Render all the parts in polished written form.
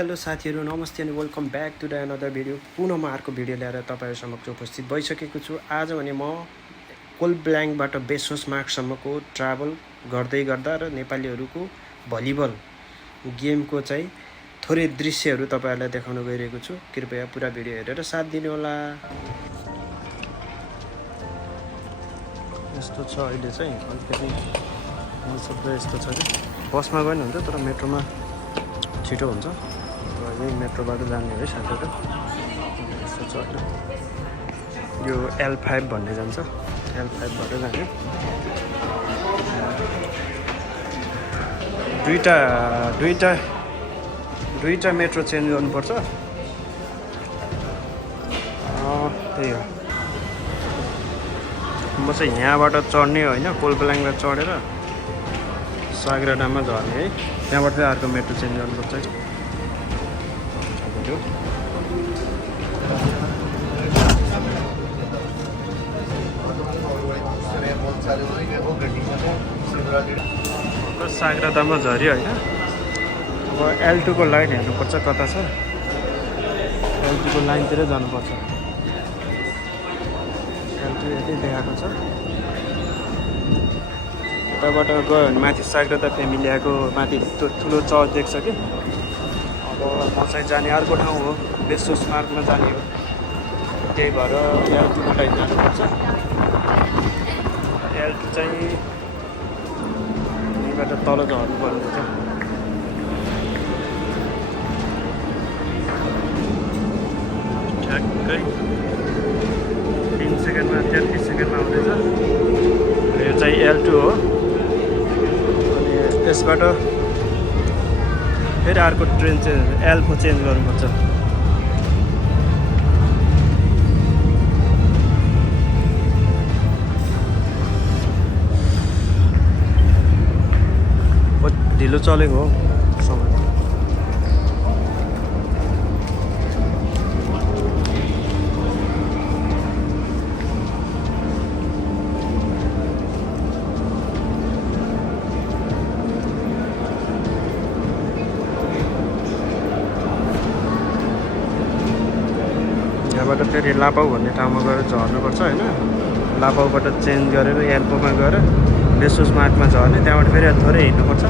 Hello साथीहरू नमस्ते अनि welcome back to the another video. पुनः म अर्को भिडियो ल्याएर तपाईँहरू समक्ष उपस्थित भइसकेको छु। आज भने म कोलब्ल्याङ्कबाट बेसोसमार्कसम्मको ट्राभल गर्दै गर्दा र नेपालीहरूको भलिबल गेमको चाहिँ थोरै दृश्यहरू तपाईँहरूलाई देखाउन गइरहेको छु। कृपया पुरा भिडियो हेरेर साथ दिनुहोला। यस्तो छ अहिले चाहिँ अलिकति सबै यस्तो छ कि बसमा गयो भने हुन्छ, तर मेट्रोमा छिटो हुन्छ। यही मेट्रोबाट जाने है साथीहरू। यस्तो छ यो L5 भन्ने जान्छ, L5बाट जाने। दुईटा मेट्रो चेन्ज गर्नुपर्छ। त्यही हो। म चाहिँ यहाँबाट चढ्ने होइन, कोलब्ल्याङ्कबाट चढेर सागरडामा झर्ने है। त्यहाँबाट चाहिँ अर्को मेट्रो चेन्ज गर्नुपर्छ है। सागरदामा झऱ्यो होइन। अब L2 को लाइन हेर्नुपर्छ कता छ। L2 को लाइनतिर जानुपर्छ। L2 यति देखाएको छ। यताबाट गयो भने माथि सागरदा फेमिलियाको माथि ठुलो चर्च देख्छ कि। अब म चाहिँ जाने अर्को ठाउँ हो, बेसोसमार्कमा जाने हो। त्यही भएर L2 को लाइन जानुपर्छ। L2 चाहिँ यहीँबाट तल झर्नु पर्ने छ। ठ्याक्कै 3 सेकेन्डमा 33 सेकेन्डमा आउँदैछ। यो चाहिँ L2 हो। अनि यसबाट फेरि अर्को ट्रेन चाहिँ L4 चेन्ज गर्नुपर्छ। ढिलो चलेको हो समय। यहाँबाट फेरि लापाउ भन्ने ठाउँमा गएर झर्नुपर्छ होइन। लापाउबाट चेन्ज गरेर L4मा गएर बेसोसमार्कमा झर्ने। त्यहाँबाट फेरि थोरै हिँड्नुपर्छ।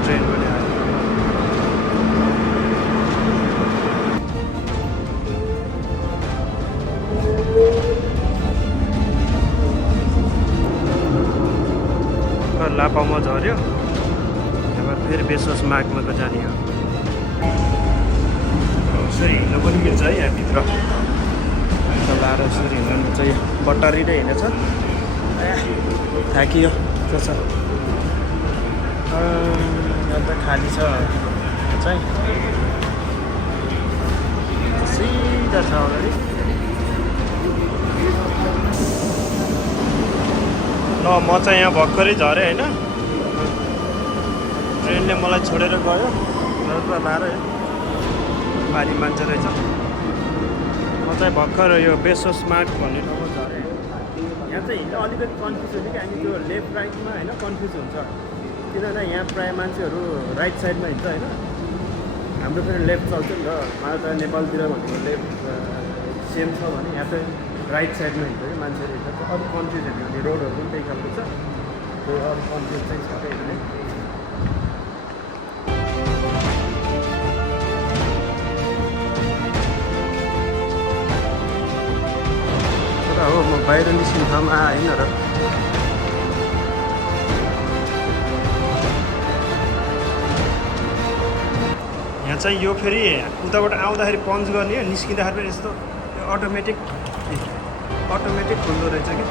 ट्रेन पनि आयो। लापाउमा झऱ्यो। त्यहाँबाट फेरि बेसोसमार्कमा जाने हो। यसरी हिँड्नु पनि मिल्छ है यहाँभित्र। लाएर यसरी हिँड्नु चाहिँ बट्टारी नै हिँडेछ। थाकियो के छ। यहाँ त खाली छ चाहिँ, सिधा छ अगाडि। ल म चाहिँ यहाँ भर्खरै झरेँ होइन। ट्रेनले मलाई छोडेर गयो। लाएर भारी मान्छे रहेछ। म चाहिँ भर्खर यो बेसोसमार्क भन्ने ठाउँमा झरेँ। यहाँ चाहिँ हिँड्दा अलिकति कन्फ्युज हुन्छ कि हामी त्यो लेफ्ट राइटमा होइन कन्फ्युज हुन्छ। किनभने यहाँ प्रायः मान्छेहरू राइट साइडमा हिँड्छ होइन। हाम्रो फेरि लेफ्ट चल्छ नि त। मलाई त नेपालतिर भनेको लेफ्ट सेम छ भने यहाँ चाहिँ राइट साइडमा हिँड्छ कि मान्छेहरू हिँड्छ। अरू कन्फ्युज हुने भने रोडहरू पनि त्यही खालको छ। त्यो अरू कन्फ्युज चाहिँ छ त्यही। हो म बाहिर निस्किने ठाउँमा आएन र। यहाँ चाहिँ यो फेरि उताबाट आउँदाखेरि पन्च गर्ने हो, निस्किँदाखेरि फेरि यस्तो अटोमेटिक खुल्दो रहेछ कि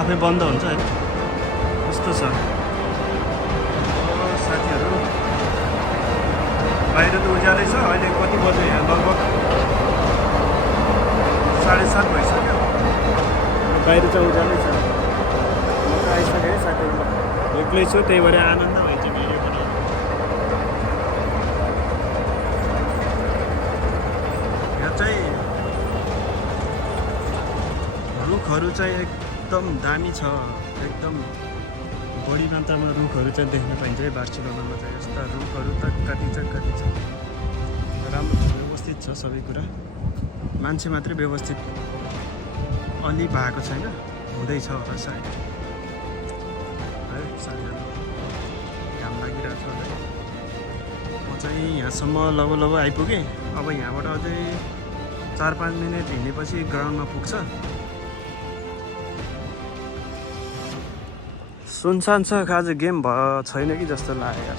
आफै बन्द हुन्छ होइन। कस्तो छ साथीहरू। बाहिर त उज्यालै छ। अहिले कति बज्यो यहाँ? लगभग 7:30 भइसक्यो। बाहिर चाहिँ उज्यालै छ। म त आइसकेँ है साथीहरू। एक्लै छु, त्यही भएर आनन्द भइन्छ भिडियो बनाउनु। यहाँ चाहिँ रुखहरू चाहिँ एकदम दामी छ एकदम बढी मात्रामा रुखहरू चाहिँ देख्न पाइन्छ है बार्सिलोनामा चाहिँ यस्ता रुखहरू त कति छ राम्रो छ व्यवस्थित छ सबै कुरा मान्छे मात्रै व्यवस्थित अलि भएको छैन हुँदैछ होला सायद है सायद घाम लागिरहेको छ होला म चाहिँ यहाँसम्म लगभग आइपुगेँ अब यहाँबाट अझै 4-5 मिनट हिँडेपछि ग्राउन्डमा पुग्छ सुनसान छ आज गेम छैन कि जस्तो लाग्यो यार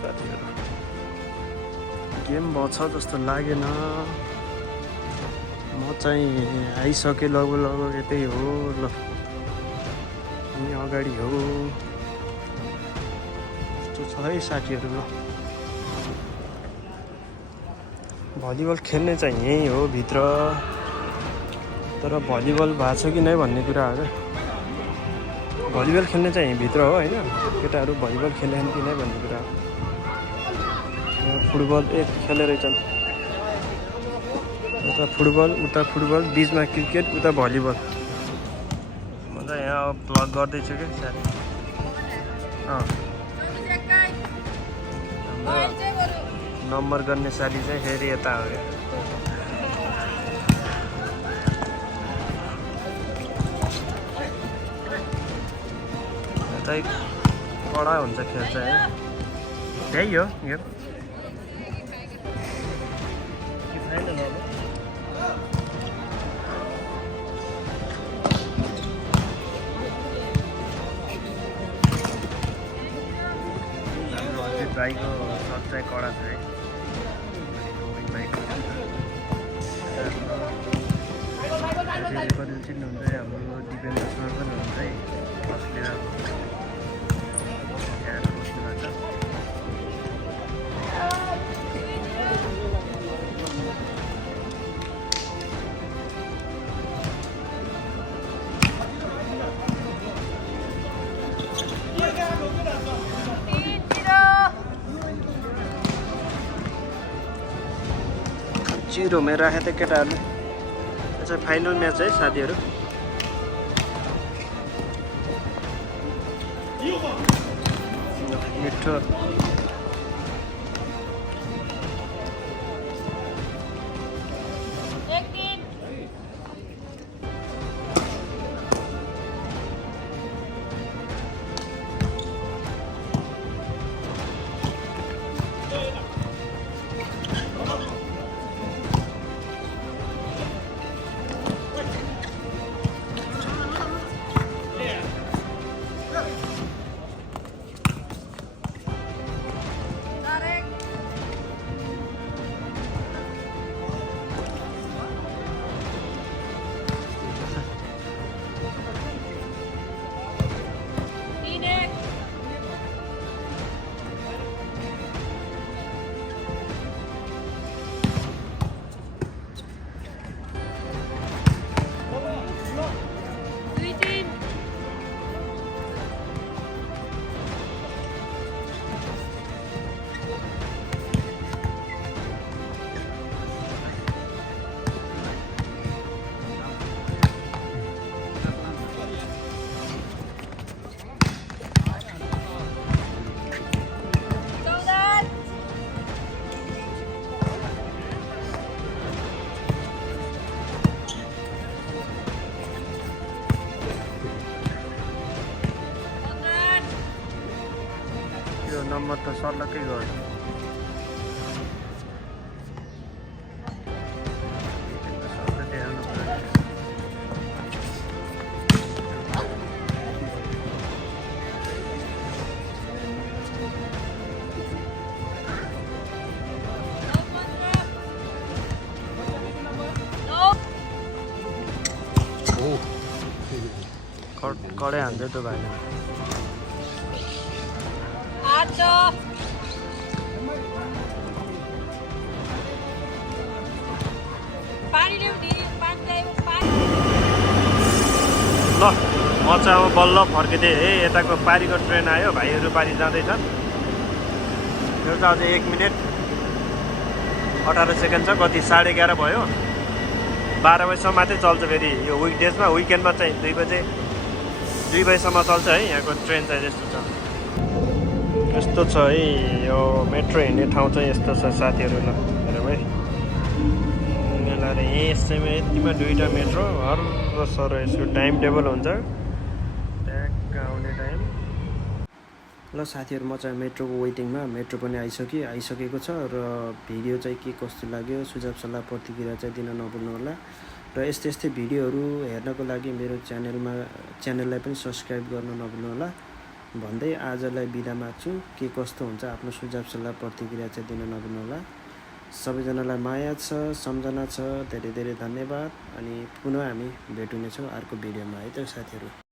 साथीहरू गेम छ जस्तो लागेन म चाहिँ आइसकेँ लगभग यतै हो ल अनि अगाडि हो यस्तो छ है साथीहरू ल भलिबल खेल्ने चाहिँ यहीँ हो भित्र तर भलिबल भएको छ कि नै भन्ने कुरा हो भलिबल खेल्ने चाहिँ यहीँ भित्र हो होइन केटाहरू भलिबल खेलेन कि नै भन्ने कुरा हो फुटबल एक खेले रहेछन् उता फुटबल बिचमा क्रिकेट उता भलिबल म त यहाँ भ्लग गर्दैछु क्या साथी नम्बर गर्ने साथी चाहिँ फेरि यता हो यतै कडा हुन्छ खेल चाहिँ है त्यही हो गेम बाइकको सर्ट चाहिँ कडा छ है कति चिन्नुहुन्छ हाम्रो डिपेन्डर्समा पनि हुन्छ है फर्स्ट जिरोमा राखे त केटाहरूले यो चाहिँ फाइनल म्याच है साथीहरू मिठो नम्बर त सर्लक्कै गर्छ कडै हान्दै त भाइले ल म चाहिँ अब बल्ल फर्किँदै है यताको पारीको ट्रेन आयो भाइहरू पारी जाँदैछन् यो त अझै 1 मिनेट 18 सेकेन्ड छ कति 11:30 भयो 12 बजीसम्म मात्रै चल्छ फेरि यो विकडेजमा विकेन्डमा चाहिँ 2 बजीसम्म चल्छ है यहाँको ट्रेन चाहिँ यस्तो छ यस्तो छ है यो मेट्रो हिँड्ने ठाउँ चाहिँ यस्तो छ साथीहरू ल हेरौँ है यसैमा यतिमा 2टा मेट्रो हर सर यसको टाइम टेबल हुन्छ ट्याक्क आउने टाइम ल साथीहरू म चाहिँ मेट्रोको वेटिङमा मेट्रो पनि आइसकेको छ र भिडियो चाहिँ के कस्तो लाग्यो सुझाव सल्लाह प्रतिक्रिया चाहिँ दिन नभुल्नु होला र यस्तै भिडियोहरू हेर्नको लागि मेरो च्यानललाई पनि सब्सक्राइब गर्न नभुल्नु होला भन्दै आजलाई बिदा माग्छु के कस्तो हुन्छ आफ्नो सुझाव सल्लाह प्रतिक्रिया चाहिँ दिन नभुल्नु होला सबैजनालाई माया छ सम्झना छ धेरै धेरै धन्यवाद अनि पुनः हामी भेट हुनेछौँ अर्को भिडियोमा है त साथीहरू